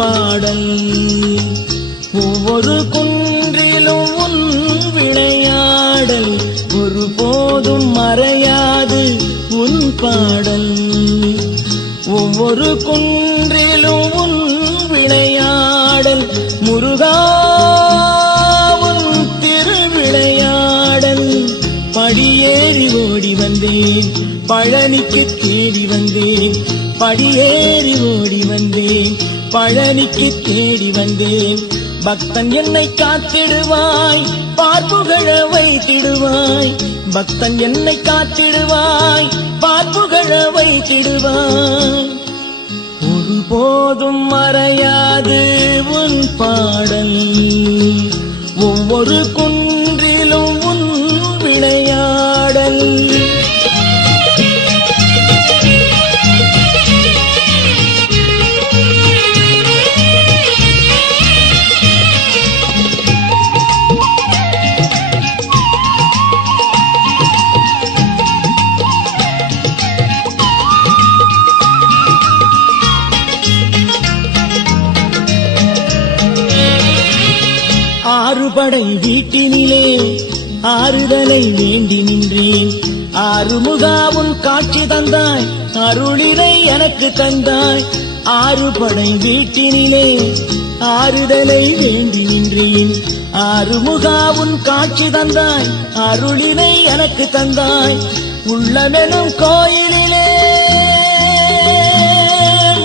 பாடல். ஒவ்வொரு குன்றிலும் உன் விளையாடல், ஒருபோதும் மறையாது உன் பாடல். ஒவ்வொரு குன்றிலும் உன் விளையாடல், முருகா உன் திருவிளையாடல். படியேறி ஓடி வந்தேன், பழனிக்கு தேடி வந்தேன். படியேறி ஓடி வந்தேன், பழனிக்கு தேடி வந்தேன். பக்தன் என்னை காத்திடுவாய், பார்ப்புகழ வைத்திடுவாய். பக்தன் என்னை காத்திடுவாய், பார்ப்புகழ வைத்திடுவாய். ஒருபோதும் மறையாது உன் பாடல், ஒவ்வொரு குன்றிலும் உன் விளையாடல். ஆறுபடை வீட்டினிலே ஆறுதலை வேண்டி நின்றேன். ஆறுமுகா உன் காட்சி தந்தாய், அருளினை எனக்கு தந்தாய். ஆறுபடை வீட்டினிலே ஆறுதலை வேண்டி நின்றேன். ஆறுமுகா உன் காட்சி தந்தாய், அருளினை எனக்கு தந்தாய். உள்ளமெனும் கோயிலிலே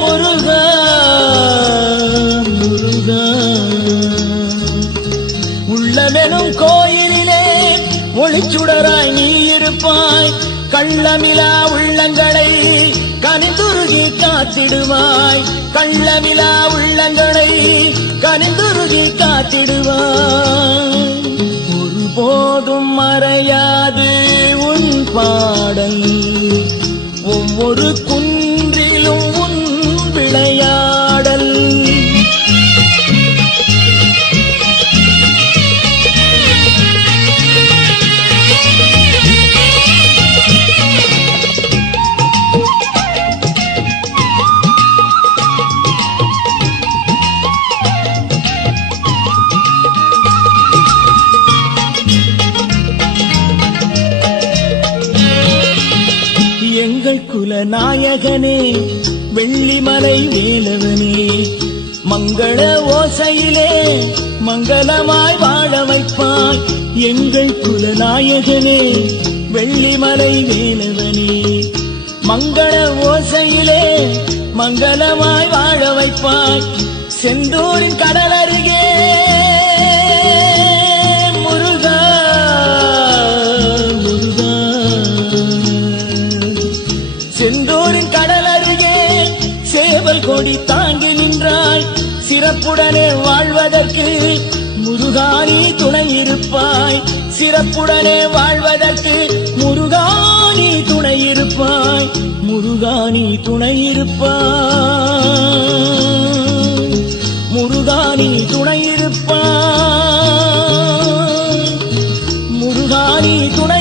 முருகா முருகா, உள்ளமெனும் கோயிலிலே ஒளிச்சுடராய் நீ இருப்பாய். கள்ளமிலா உள்ளங்களை கனிந்துருகி காத்திடுவாய். கள்ளமிலா உள்ளங்களை கனிந்துருகி காத்திடுவாய். ஒருபோதும் மறையாது உன் பாடல், ஒவ்வொரு குன்றிலும் உன் விளையாடல். எங்கள் குலநாயகனே, வெள்ளிமலை வேலவனே, மங்கள ஓசையிலே மங்களமாய் வாழ வைப்பாய். எங்கள் குலநாயகனே, வெள்ளிமலை வேலவனே, மங்கள ஓசையிலே மங்களமாய் வாழ வைப்பாய். செந்தூரின் கடல் அருகே முருகா முருகா, செந்தூரின் கடல் அருகே சேவல் கொடி தாங்கி நின்றாய். சிறப்புடனே வாழ்வதற்கு முருகானி துணை இருப்பாய். சிறப்புடனே வாழ்வதற்கு முருகானி துணை இருப்பாய். முருகானி துணை இருப்பாய். முருகானி துணை இருப்பாய். முருகானி துணை